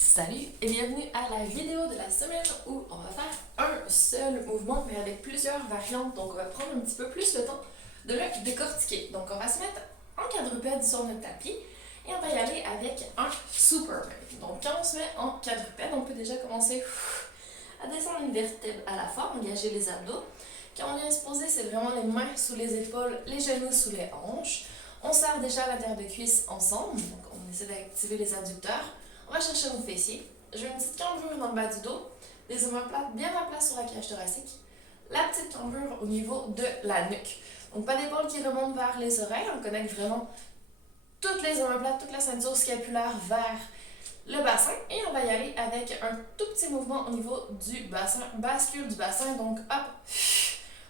Salut et bienvenue à la vidéo de la semaine où on va faire un seul mouvement mais avec plusieurs variantes. Donc on va prendre un petit peu plus le temps de le décortiquer. Donc on va se mettre en quadrupède sur notre tapis et on va y aller avec un Superman. Donc quand on se met en quadrupède, on peut déjà commencer à descendre une vertèbre à la fois, engager les abdos. Quand on vient se poser, c'est vraiment les mains sous les épaules, les genoux sous les hanches. On serre déjà la terre de cuisse ensemble, donc on essaie d'activer les adducteurs. On va chercher nos fessiers. J'ai une petite cambrure dans le bas du dos, des omoplates bien à plat sur la cage thoracique, la petite cambrure au niveau de la nuque. Donc pas d'épaule qui remonte vers les oreilles, on connecte vraiment toutes les omoplates, toute la ceinture scapulaire vers le bassin et on va y aller avec un tout petit mouvement au niveau du bassin, bascule du bassin, donc hop,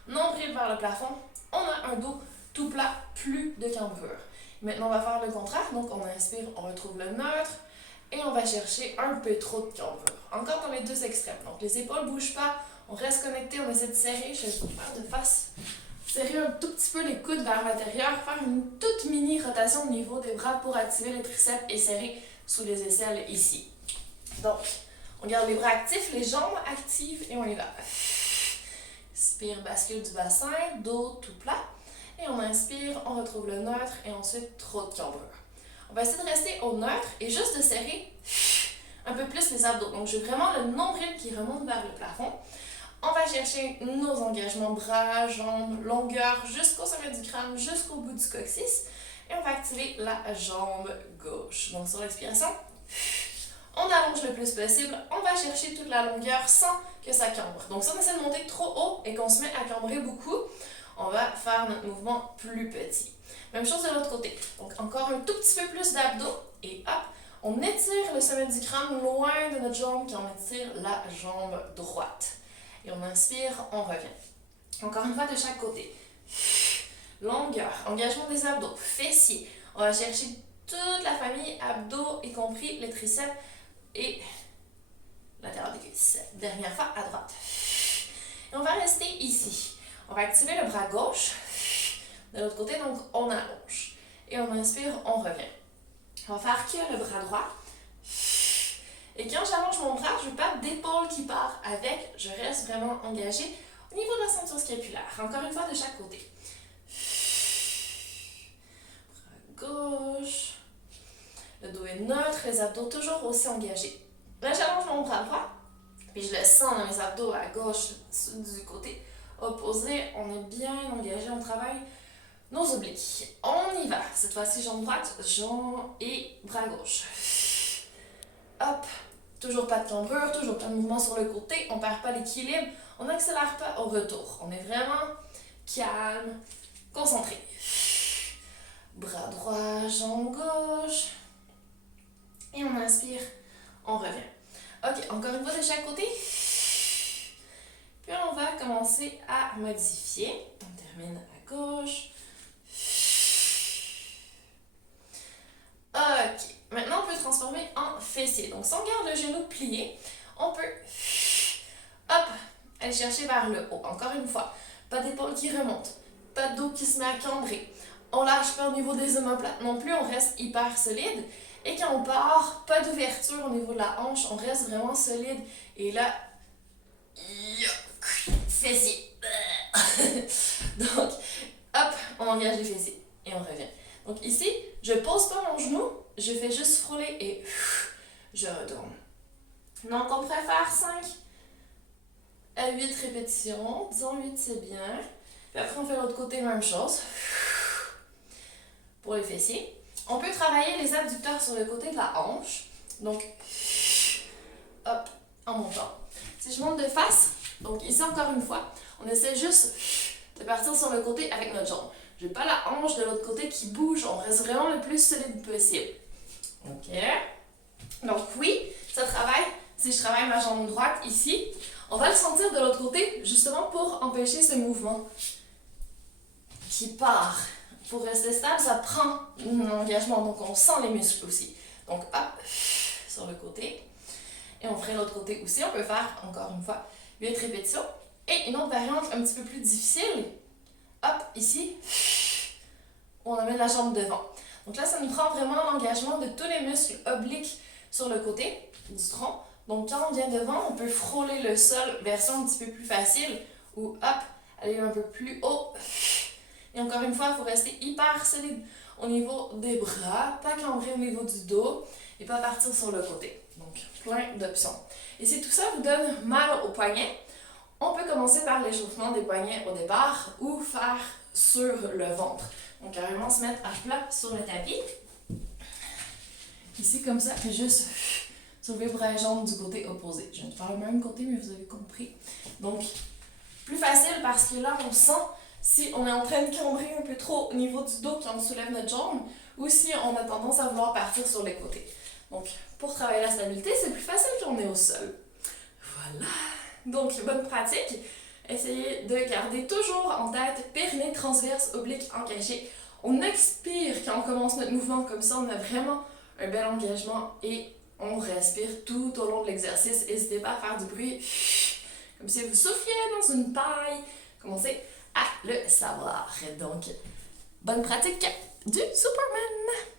nombril vers le plafond, on a un dos tout plat, plus de cambrure. Maintenant on va faire le contraire, donc on inspire, on retrouve le neutre, et on va chercher un peu trop de cambrure. Encore dans les deux extrêmes. Donc les épaules ne bougent pas, on reste connecté, on essaie de serrer. Je vais faire de face. Serrer un tout petit peu les coudes vers l'intérieur, faire une toute mini rotation au niveau des bras pour activer les triceps et serrer sous les aisselles ici. Donc, on garde les bras actifs, les jambes actives et on y va. Inspire, bascule du bassin, dos tout plat. Et on inspire, on retrouve le neutre et ensuite trop de cambrure. On va essayer de rester au neutre et juste de serrer un peu plus les abdos. Donc, j'ai vraiment le nombril qui remonte vers le plafond. On va chercher nos engagements bras, jambes, longueur jusqu'au sommet du crâne, jusqu'au bout du coccyx. Et on va activer la jambe gauche. Donc, sur l'expiration, on allonge le plus possible. On va chercher toute la longueur sans que ça cambre. Donc, si on essaie de monter trop haut et qu'on se met à cambrer beaucoup, on va faire notre mouvement plus petit. Même chose de l'autre côté. Donc, encore un tout petit peu plus d'abdos. Et hop, on étire le sommet du crâne loin de notre jambe, puis on étire la jambe droite. Et on inspire, on revient. Encore une fois de chaque côté. Longueur, engagement des abdos, fessiers. On va chercher toute la famille abdos, y compris les triceps et l'intérieur des cuisses. Dernière fois, à droite. Et on va rester ici. On va activer le bras gauche. De l'autre côté, donc on allonge. Et on inspire, on revient. On va faire que le bras droit. Et quand j'allonge mon bras, je n'ai pas d'épaule qui part avec. Je reste vraiment engagée au niveau de la ceinture scapulaire. Encore une fois, de chaque côté. Bras gauche. Le dos est neutre, les abdos toujours aussi engagés. Là, j'allonge mon bras droit. Puis je le sens dans mes abdos à gauche du côté opposé. On est bien engagé, on travaille nos obliques. On y va. Cette fois-ci, jambe droite, jambe et bras gauche. Hop. Toujours pas de cambrure, toujours pas de mouvement sur le côté. On perd pas l'équilibre. On n'accélère pas au retour. On est vraiment calme, concentré. Bras droit, jambe gauche. Et on inspire, on revient. Ok, encore une fois de chaque côté. Puis on va commencer à modifier. On termine à gauche. Ok, maintenant on peut transformer en fessier. Donc si on garde le genou plié, on peut hop, aller chercher vers le haut. Encore une fois, pas d'épaule qui remonte, pas de dos qui se met à cambrer. On lâche pas au niveau des omoplates non plus, on reste hyper solide. Et quand on part, pas d'ouverture au niveau de la hanche, on reste vraiment solide. Et là, fessier. Donc, hop, on engage les fessiers et on revient. Donc ici, je pose pas mon genou, je fais juste frôler et je retourne. Donc on pourrait faire 5 à 8 répétitions. Disons 8, c'est bien. Puis après, on fait l'autre côté, même chose. Pour les fessiers. On peut travailler les abducteurs sur le côté de la hanche. Donc, hop, en montant. Si je monte de face, donc ici encore une fois, on essaie juste de partir sur le côté avec notre jambe. Je n'ai pas la hanche de l'autre côté qui bouge, on reste vraiment le plus solide possible. Ok. Donc oui, ça travaille. Si je travaille ma jambe droite ici, on va le sentir de l'autre côté, justement pour empêcher ce mouvement qui part. Pour rester stable, ça prend un engagement, donc on sent les muscles aussi. Donc hop, sur le côté. Et on ferait l'autre côté aussi. On peut faire, encore une fois, 8 répétitions. Et une autre variante un petit peu plus difficile. Hop, ici, où on amène la jambe devant. Donc là, ça nous prend vraiment l'engagement de tous les muscles obliques sur le côté du tronc. Donc quand on vient devant, on peut frôler le sol, version un petit peu plus facile, ou hop, aller un peu plus haut. Et encore une fois, il faut rester hyper solide au niveau des bras, pas cambrer au niveau du dos et pas partir sur le côté. Donc plein d'options. Et si tout ça vous donne mal aux poignets, on peut commencer par l'échauffement des poignets au départ ou faire sur le ventre. Donc carrément se mettre à plat sur le tapis. Ici comme ça, puis juste soulever bras et jambes du côté opposé. Je viens de faire le même côté, mais vous avez compris. Donc, plus facile parce que là, on sent si on est en train de cambrer un peu trop au niveau du dos quand on soulève notre jambe ou si on a tendance à vouloir partir sur les côtés. Donc, pour travailler la stabilité, c'est plus facile quand on est au sol. Voilà. Donc, bonne pratique. Essayez de garder toujours en tête périnée transverse, oblique encaissé. On expire quand on commence notre mouvement, comme ça on a vraiment un bel engagement et on respire tout au long de l'exercice. N'hésitez pas à faire du bruit, comme si vous souffliez dans une paille. Commencez à le savoir. Donc, bonne pratique du Superman!